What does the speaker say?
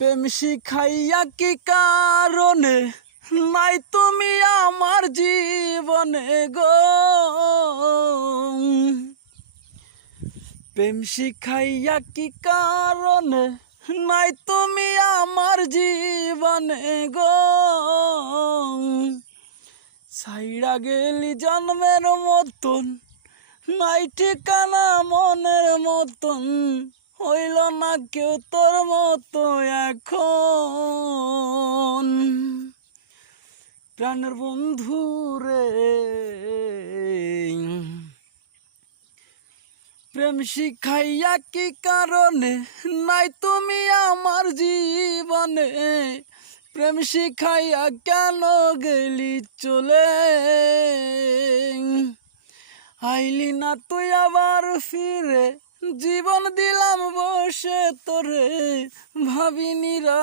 প্রেম শিখাইয়া কি কারণে নাই তুমি আমার জীবনে গো। প্রেম শিখাইয়া কি কারণে নাই তুমি আমার জীবনে গো। ছাইড়া গেলি জন্মের মতন, নাই ঠিকানা মনের মতন, হইল না কেউ তোর মতো এখন। প্রাণের বন্ধু রে, প্রেম শিখাইয়া কি কারণে নাই তুমি আমার জীবনে। প্রেম শিখাইয়া কেন গেলি চলে, আইলি না তুই আবার ফিরে, জীবন দিলাম বসে তোরে, ভাবিনি রা